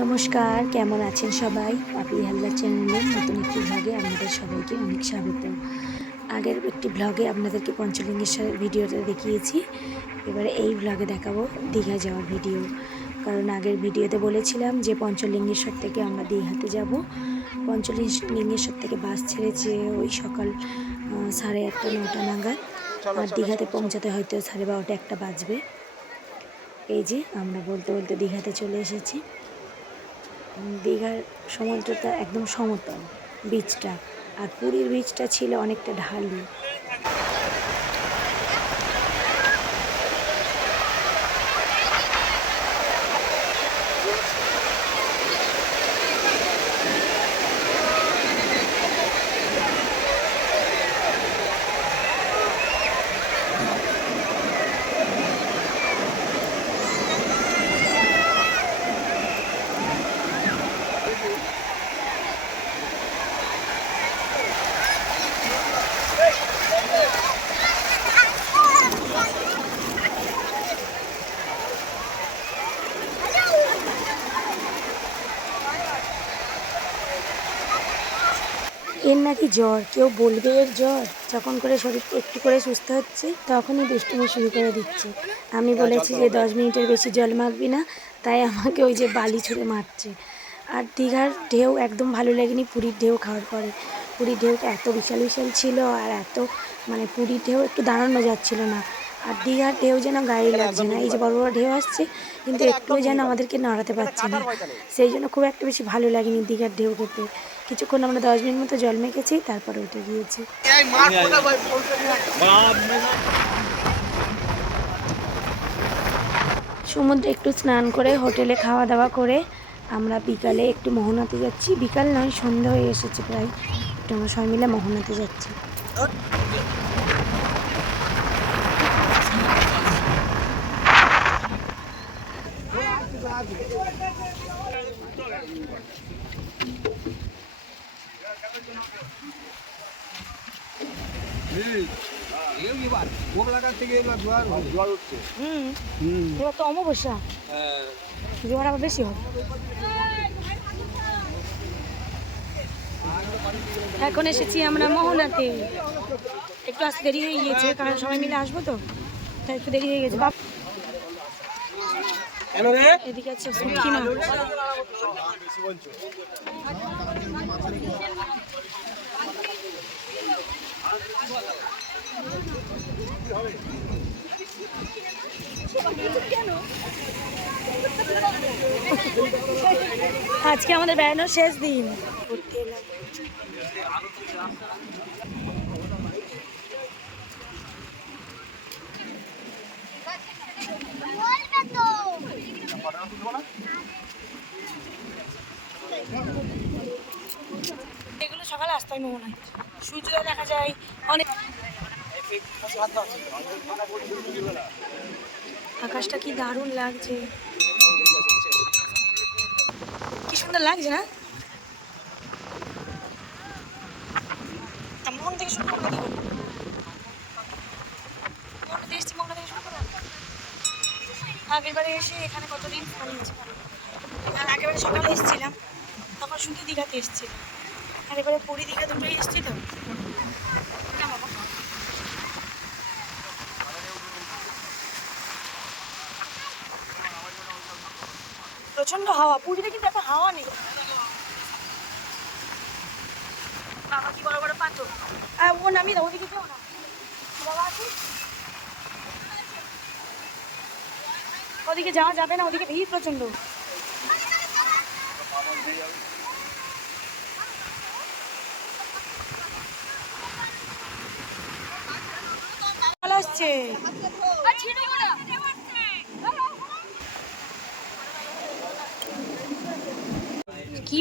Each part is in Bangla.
নমস্কার কেমন আছেন সবাই? আপনি হালদার চ্যানেলের নতুন একটি ব্লগে আপনাদের সবাইকে অনেক স্বাগত। আগের একটি ভ্লগে আপনাদেরকে পঞ্চলিঙ্গেশ্বরের ভিডিওটা দেখিয়েছি। এবারে এই ভ্লগে দেখাবো দীঘা যাওয়ার ভিডিও কারণ আগের ভিডিওতে বলেছিলাম যে পঞ্চলিঙ্গেশ্বর থেকে আমরা দীঘাতে যাব। পঞ্চলিঙ্গেশ্বর থেকে বাস ছেড়েছে ওই সকাল সাড়ে আটটা নটা নাগাদ। আর দীঘাতে পৌঁছাতে হয়তো সাড়ে বারোটা একটা বাজবে। এই যে আমরা বলতে বলতে দীঘাতে চলে এসেছি। দীঘার সমুদ্রটা একদম সমতল বিচটা আর পুরীর বিচটা ছিল অনেকটা ঢালু। এর নাকি জ্বর কেউ বলবে এর জ্বর। যখন করে শরীর একটু করে সুস্থ হচ্ছে তখনই দুষ্টুমি শুরু করে দিচ্ছে। আমি বলেছি যে দশ মিনিটের বেশি জল মাখবি না তাই আমাকে ওই যে বালি ছুঁড়ে মারছে। আর দীঘার ঢেউ একদম ভালো লাগেনি পুরীর ঢেউ খাওয়ার পরে। পুরীর ঢেউটা এত বিশাল বিশাল ছিল আর এত মানে পুরীর ঢেউ একটু দাঁড়ানো যাচ্ছিল না। আর দীঘার ঢেউ যেন গায়ে লাগছে না এই যে বড় বড় ঢেউ আসছে কিন্তু একটুও যেন আমাদেরকে নাড়াতে পারছে না। সেই জন্য খুব একটা বেশি ভালো লাগেনি দীঘার ঢেউ খেতে। কিছুক্ষণ আমরা দশ মিনিট মতো জল মেখেছি, তারপরে উঠে গিয়েছি। সমুদ্রে একটু স্নান করে, হোটেলে খাওয়া দাওয়া করে আমরা বিকালে একটু মোহনাতে যাচ্ছি। বিকাল নয় সন্ধ্যা হয়ে এসেছে প্রায়। একটু আমরা সবাই মিলে মোহনাতে যাচ্ছি। এবার তো অমাবস্যা জোয়ার আবার বেশি হবে এখন এসেছি আমরা মোহনাতে একটু আসতে দেরি হয়ে গিয়েছে কারণ সবাই মিলে আসব তো তাই একটু দেরি হয়ে গেছে। বাপ এদিকে আছে শুটকি মাছ আজকে আমাদের বেড়ানোর শেষ দিন। এগুলো সকালে আসতে হয় মনে হয় সূর্যোদয় দেখা যায় আকাশটা কি দারুণ লাগছে। কি সুন্দর লাগছে না? মন থেকে শুরু করব মন থেকে থেকে শুরু করব আগের বারে এসে এখানে কতদিন বানিয়েছি আর আগের সকালে এসেছিলাম, তখন শুধু দীঘাতে এসেছিলাম। আর এবারে পুরী, দীঘা দুটোই এসেছি তো। প্রচণ্ড হাওয়া। পুরীতে কিন্তু এত হাওয়া নেই। বড় ও নামিয়ে ওদিকে ওদিকে যাওয়া যাবে না, ওদিকে ভিড় প্রচণ্ড ভালো আসছে। কি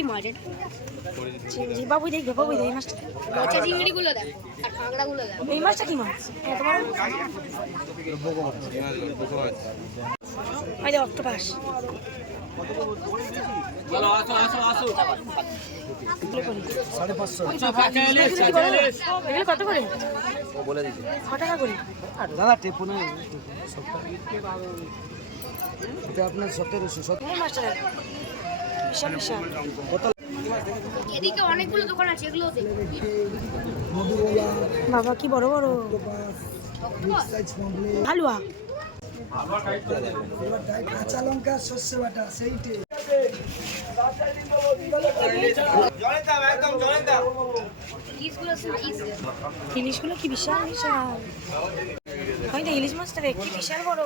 চিংড়ি বাবু দেখবে বাবু দেখ এই মাছটা। পচা চিংড়িগুলো দেখ আর কাঁকড়াগুলো দেখ। এই মাছটা কি মাছ? এত বড় ওই যে অক্টোপাস। সাড়ে পাঁচশো। এগুলো কত করে? ছ টাকা করে। দাদা টেপো না এটা আপনার সতেরোশো সতেরো দেখো। বিশাল বিশাল। এদিকে অনেকগুলো দোকান আছে এগুলো বাবা কি বড় বড়? হালুয়া। কাঁচা লঙ্কা শস্য বাটা সেইটি ইলিশগুলো কি বিশাল বিশাল? ওই তো ইলিশ মাছটা কি বিশাল বড়।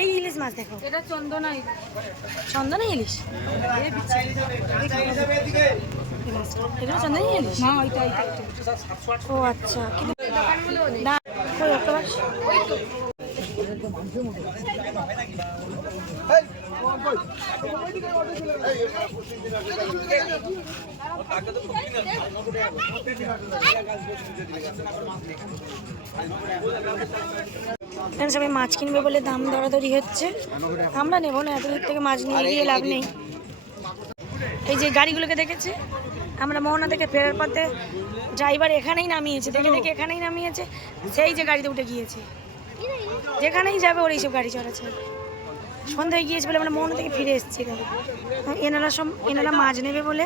এই ইলিশ মাছ দেখো। এটা চন্দনা চন্দনা ইলিশ? এটা চন্দনা ইলিশ? না ওইটা ওইটা ও আচ্ছা না এখানে সবাই মাছ কিনবে বলে দাম দরাদরি হচ্ছে। আমরা নেব না এত দূর থেকে মাছ নিয়ে গিয়ে লাভ নেই। এই যে গাড়িগুলোকে দেখেছে? আমরা মোহনা থেকে ফেরার পথে ড্রাইভার এখানেই নামিয়েছে, দেখে দেখে এখানেই নামিয়েছে। সেই যে গাড়িতে উঠে গিয়েছে। যেখানেই যাবে ওর এইসব গাড়ি চড়াচ্ছে সন্ধ্যা হয়ে গিয়েছে বলে আমরা মোহনা থেকে ফিরে এসেছিলাম এনারা সব, এনারা মাছ নেবে বলে।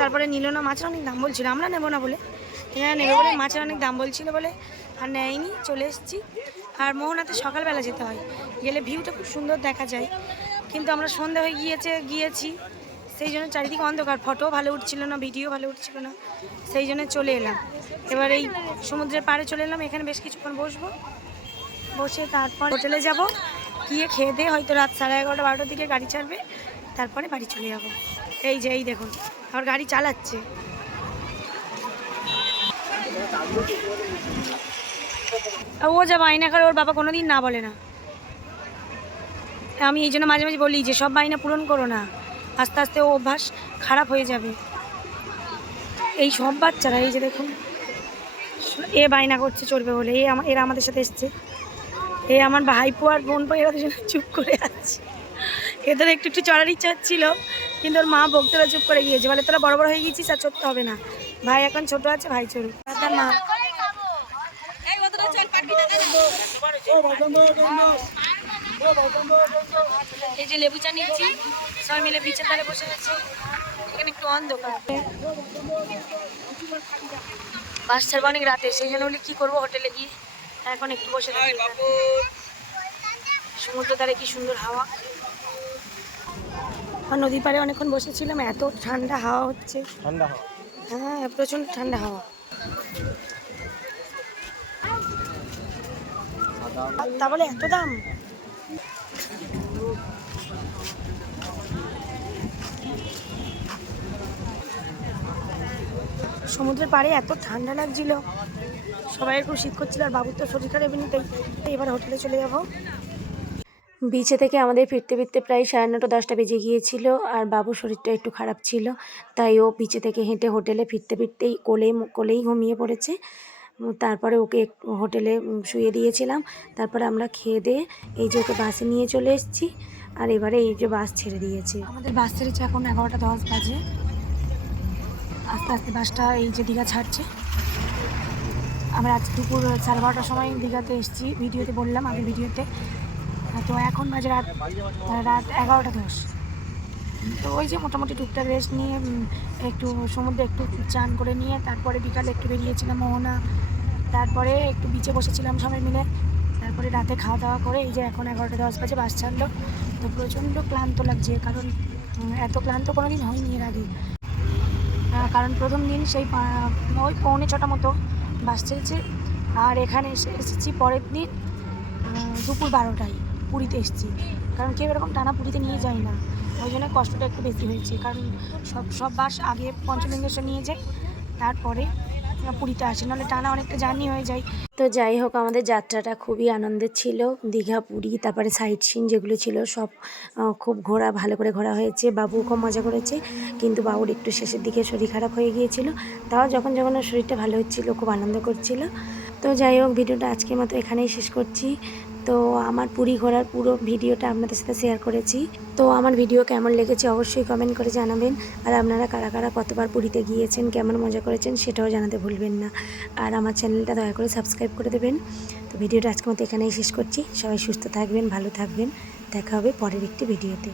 তারপরে নিল না মাছের অনেক দাম বলছিল, আমরা নেব না বলে। এনারা নেবে বলে মাছের অনেক দাম বলছিল বলে, আর নেয়নি, চলে এসেছি। আর মোহনাতে সকালবেলা যেতে হয়। গেলে ভিউটা খুব সুন্দর দেখা যায়। কিন্তু আমরা সন্ধ্যা হয়ে গিয়েছে, গিয়েছি। সেই জন্য চারিদিকে অন্ধকার। ফটো ভালো উঠছিল না, ভিডিও ভালো উঠছিল না। সেই জন্য চলে এলাম। এবার এই সমুদ্রের পাড়ে চলে এলাম। এখানে বেশ কিছুক্ষণ বসবো। বসে তারপর হোটেলে যাব। গিয়ে খেয়ে দিয়ে হয়তো রাত সাড়ে এগারোটা, বারোটার দিকে গাড়ি ছাড়বে। তারপরে বাড়ি চলে যাব। এই যে, এই দেখুন আবার গাড়ি চালাচ্ছে। ও যা বায়না করে, ওর বাবা কোনোদিন না বলে না। আমি এই জন্য মাঝে মাঝে বলি যে, সব বায়না পূরণ করো না। আস্তে আস্তে ও অভ্যাস খারাপ হয়ে যাবে। এই সব বাচ্চারা, এই যে দেখুন, এ বায়না করছে, চলবে বলে। এ আমার এরা আমাদের সাথে এসছে। এ আমার ভাইপো আর বোন ভাই এরা দুজনে চুপ করে আছে। এদের একটু একটু চড়ার ইচ্ছা হচ্ছিল, কিন্তু ওর মা ভক্তরা চুপ করে গিয়েছে। বলে, তোরা বড় বড় হয়ে গেছিস আর চড়তে হবে না। ভাই এখন ছোট আছে, ভাই চড়ুক। তার মা বসে এখানে একটু অন্ধকার বাস ছাড়বো অনেক রাতে, সেই জন্য বলি কী করব হোটেলে গিয়ে? এখন একটু বসে থাকি সমুদ্র ধারে কি সুন্দর হাওয়া। আর নদীর পাড়ে অনেকক্ষণ বসেছিলাম এত ঠান্ডা হাওয়া হচ্ছে। ঠান্ডা হয় হ্যাঁ প্রচণ্ড ঠান্ডা হাওয়া। তা বলে এত দাম? সমুদ্রের পাড়ে এত ঠান্ডা লাগছিল। সবাই খুব শীত করছিল আর বাবুর তো শরীর খারাপ এমনিতেই এবার হোটেলে চলে যাব। বিচে থেকে আমাদের ফিরতে ফিরতে প্রায় সাড়ে নটা দশটা বেজে গিয়েছিল আর বাবুর শরীরটা একটু খারাপ ছিল তাই ও বিচে থেকে হেঁটে হোটেলে ফিরতে ফিরতেই কোলে কোলেই ঘুমিয়ে পড়েছে। তারপরে ওকে হোটেলে শুয়ে দিয়েছিলাম। তারপরে আমরা খেয়ে দিয়ে এই যে ওকে বাসে নিয়ে চলে এসেছি আর এবারে এই যে বাস ছেড়ে দিয়েছে। আমাদের বাস ছেড়েছে এখন এগারোটা দশ বাজে। আস্তে আস্তে বাসটা এই যে দীঘা ছাড়ছে। আমরা আজ দুপুর সাড়ে বারোটার সময় দীঘাতে এসেছি। ভিডিওতে বললাম আমি ভিডিওতে। তো এখন বাজে রাত রাত এগারোটা দশ। তো ওই যে মোটামুটি টুকটাক রেস্ট নিয়ে একটু সমুদ্রে একটু চান করে নিয়ে, তারপরে বিকালে একটু বেরিয়েছিলাম মোহনা। তারপরে একটু বিচে বসেছিলাম সবাই মিলে। তারপরে রাতে খাওয়া দাওয়া করে, এই যে এখন এগারোটা দশ বাজে, বাস ছাড়লো। তো প্রচণ্ড ক্লান্ত লাগছে, কারণ এত ক্লান্ত কোনো দিন হয়নি এর আগে। কারণ প্রথম দিন সেই ওই পৌনে ছটা মতো বাস ছেড়েছে আর এখানে এসে এসেছি পরের দিন দুপুর বারোটায় পুরীতে এসেছি। কারণ কেউ এরকম টানা পুরীতে নিয়ে যায় না। ওই জন্য কষ্টটা একটু বেশি হয়েছে। কারণ সব সব বাস আগে পঞ্চলিঙ্গেশ্বর নিয়ে যায়, তারপরে পুরীতে আসে, নাহলে টানা অনেকটা জার্নি হয়ে যায়। তো যাই হোক, আমাদের যাত্রাটা খুবই আনন্দের ছিল। দীঘা, পুরী, তারপরে সাইট সিন যেগুলো ছিল, সব খুব ঘোরা, ভালো করে ঘোরা হয়েছে। বাবু খুব মজা করেছে, কিন্তু বাবুর একটু শেষের দিকে শরীর খারাপ হয়ে গিয়েছিল। তাও যখন যখন শরীরটা ভালো হচ্ছিল, খুব আনন্দ করছিল। তো যাই হোক, ভিডিওটা আজকের মতো এখানেই শেষ করছি। তো আমার পুরী ঘোরার পুরো ভিডিওটা আপনাদের সাথে শেয়ার করেছি। তো আমার ভিডিও কেমন লেগেছে অবশ্যই কমেন্ট করে জানাবেন। আর আপনারা কারা কারা কতবার পুরীতে গিয়েছেন, কেমন মজা করেছেন সেটাও জানাতে ভুলবেন না। আর আমার চ্যানেলটা দয়া করে সাবস্ক্রাইব করে দেবেন। তো ভিডিওটা আজকের মতো এখানেই শেষ করছি। সবাই সুস্থ থাকবেন, ভালো থাকবেন। দেখা হবে পরের একটি ভিডিওতে।